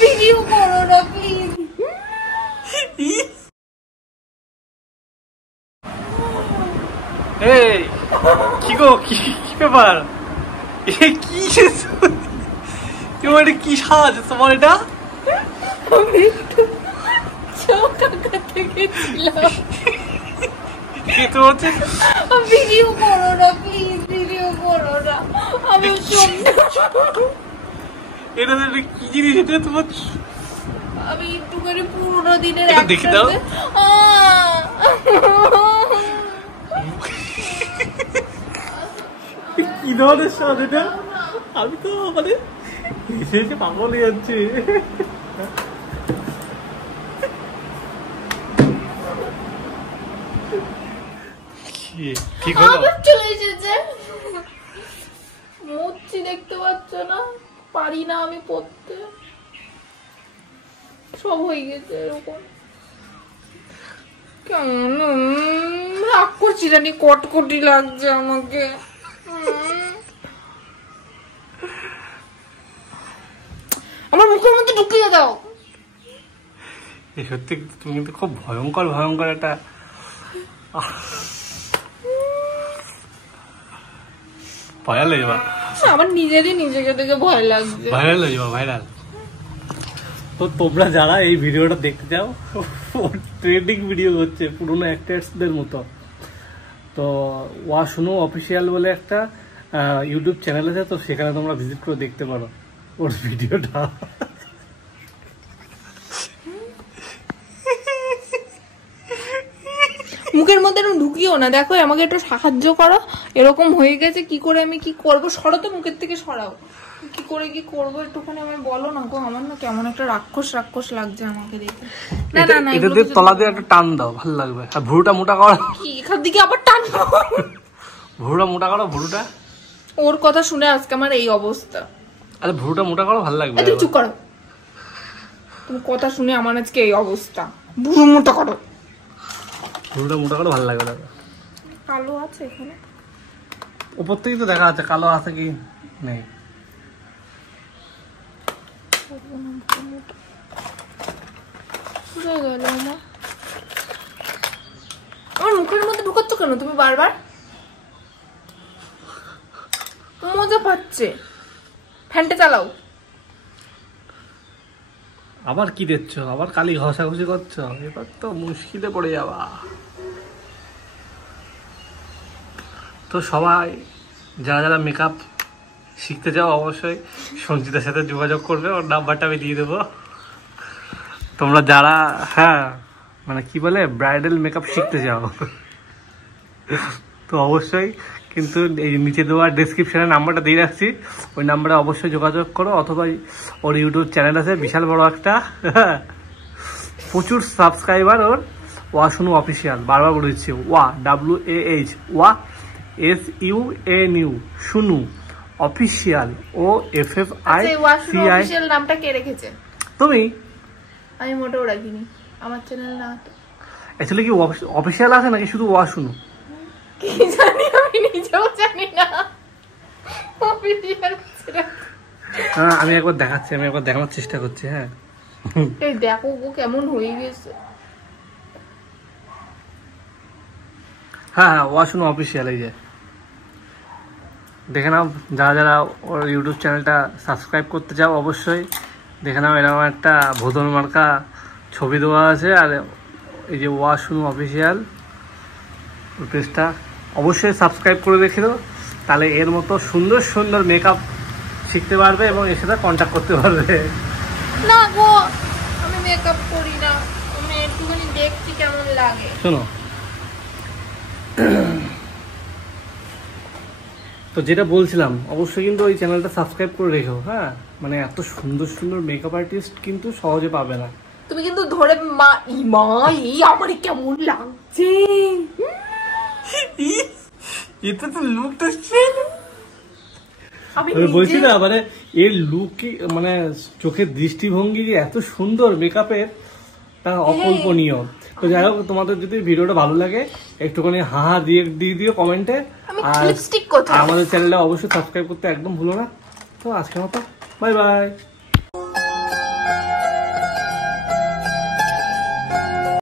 Video করো না please. এই কি গো, কি ব্যাপার? কি তোমার কি সাজ তোমার এটা? আমি একটু চৌকাকাতে গেছিলাম। ভিডিও করো না প্লিজ, ভিডিও করো না। আমি এটা কি জিনিস এটা তোমার? আমি একটুখানি পুরোনো দিনের দেখে দাও। কি ধরনের স্বাদ এটা? আমি তো মানে এসে পাগল হয়ে যাচ্ছি। কি হলো? চলে এসেছে। মুচ্ছি দেখতে পাচ্ছ না, পারি না আমি পড়তে, সব হয়ে গেছে এরকম। কেমন রাগ করছি জানি, কটকটি লাগছে আমাকে। আমার মুখের মধ্যে ঢুকিয়ে দাও। সত্যি তুমি কিন্তু খুব ভয়ঙ্কর ভয়ঙ্কর একটা ভাইরাল হয়ে যাবা। আমার নিজেরই নিজেকে দেখে ভয় লাগছে। ভাইরাল হয়ে যাবা, ভাইরাল। তো তোমরা যারা এই ভিডিওটা দেখতে চাও, ট্রেন্ডিং ভিডিও হচ্ছে পুরোনো অ্যাক্টার্সদের মতো, তো ওয়াশুনু অফিসিয়াল বলে একটা ইউটিউব চ্যানেল আছে, তো সেখানে তোমরা ভিজিট করে দেখতে পারো ওর ভিডিওটা। মুখের মধ্যে ঢুকিও না, দেখো আমাকে একটু সাহায্য করো। এরকম হয়ে গেছে, কি করে আমি কি করবো? সরো তো, মুখের থেকে সরাও। কি করে কি করবো একটুখানি আমায় বলো না গো। আমার না কেমন একটা রাক্ষস রাক্ষস লাগছে আমাকে দেখে। না না না, এটাতে তলা দিয়ে একটা টান দাও, ভালো লাগবে। আর ভুরুটা মোটা করো। কি এখান দিকে আবার টান? ভুরুটা মোটা করো, ভুরুটা। ওর কথা শুনে আজকে আমার এই অবস্থা। আরে ভুরুটা মোটা করো, ভালো লাগবে। তুমি চুপ করো, তুমি কথা শুনে আমার আজকে এই অবস্থা। ভুরু মোটা করো, ভুরুটা মোটা করো, ভালো লাগবে। কালো আছে এখানে উপর থেকেই তো দেখা যাচ্ছে, কালো আছে কি নেই। আমার মুখের মধ্যে ঢুকাচ্ছ কেন তুমি বারবার? মজা পাচ্ছে, ফ্যানটা চালাও। আবার কি দিচ্ছ? আবার কালি ঘষাঘষি করছো? এবার তো মুশকিলে পড়ে যাবা। তো সবাই যারা যারা মেকআপ শিখতে চাও অবশ্যই সঞ্চিতার সাথে যোগাযোগ করবে, ওর নাম্বারটা আমি দিয়ে দেবো। তোমরা যারা মানে কি বলে ব্রাইডাল মেকআপ শিখতে চাও, তো অবশ্যই কিন্তু এই নিচে দেওয়া ডেসক্রিপশনে নাম্বারটা দিয়ে রাখছি, ওই নাম্বারে অবশ্যই যোগাযোগ করো। অথবা ওর ইউটিউব চ্যানেল আছে বিশাল বড় একটা, প্রচুর সাবস্ক্রাইবার ওর, ওয়াশুনু অফিসিয়াল। বারবার বলে দিচ্ছি, WAH SUNU শুনু অফিসিয়াল, OFFICI। নামটা কে রেখেছে? তুমি? আমি মোটেও রাখিনি, আমার চ্যানেল না তো। অ্যাকচুয়ালি কি অফিসিয়াল আছে নাকি শুধু ওয়াশুনু? কি জানি, আমি নিজেও জানি না। অফিসিয়াল আমি একবার দেখাচ্ছি, আমি একবার দেখানোর চেষ্টা করছি। হ্যাঁ এই দেখো ও কেমন হয়ে গেছে। হ্যাঁ ওয়াশুনু অফিসিয়াল, এই যে দেখে নাও। যারা যারা ওর ইউটিউব চ্যানেলটা সাবস্ক্রাইব করতে চাও অবশ্যই দেখে নাও। এরকম একটা ভোদন মার্কা ছবি দেওয়া আছে, আর এই যে ওয়াশুনু অফিসিয়াল পেজটা অবশ্যই সাবস্ক্রাইব করে রেখে দাও, তাহলে এর মতো সুন্দর সুন্দর মেকআপ শিখতে পারবে এবং এর সাথে কন্ট্যাক্ট করতে পারবে। না গো, আমি মেকআপ করি না, আমি একটুখানি দেখছি কেমন লাগে। শোনো, তো যেটা বলছিলাম অবশ্যই কিন্তু ওই চ্যানেলটা সাবস্ক্রাইব করে রেখো। হ্যাঁ, মানে এত সুন্দর সুন্দর মেকআপ আর্টিস্ট কিন্তু সহজে পাবে না। তুমি কিন্তু ধরে এই আমারই কেমন লাগছে। এটা তো লুকটা আমি বলছি না, মানে এর লুক মানে চোখের দৃষ্টিভঙ্গি এত সুন্দর মেকআপের, তা অকল্পনীয়। তো যাই হোক, তোমাদের যদি ভিডিওটা ভালো লাগে একটুখানি হাহা দিয়ে দিও কমেন্টে, আর আমাদের চ্যানেলটা অবশ্যই সাবস্ক্রাইব করতে একদম ভুলো না। তো আজকের মতো বাই বাই।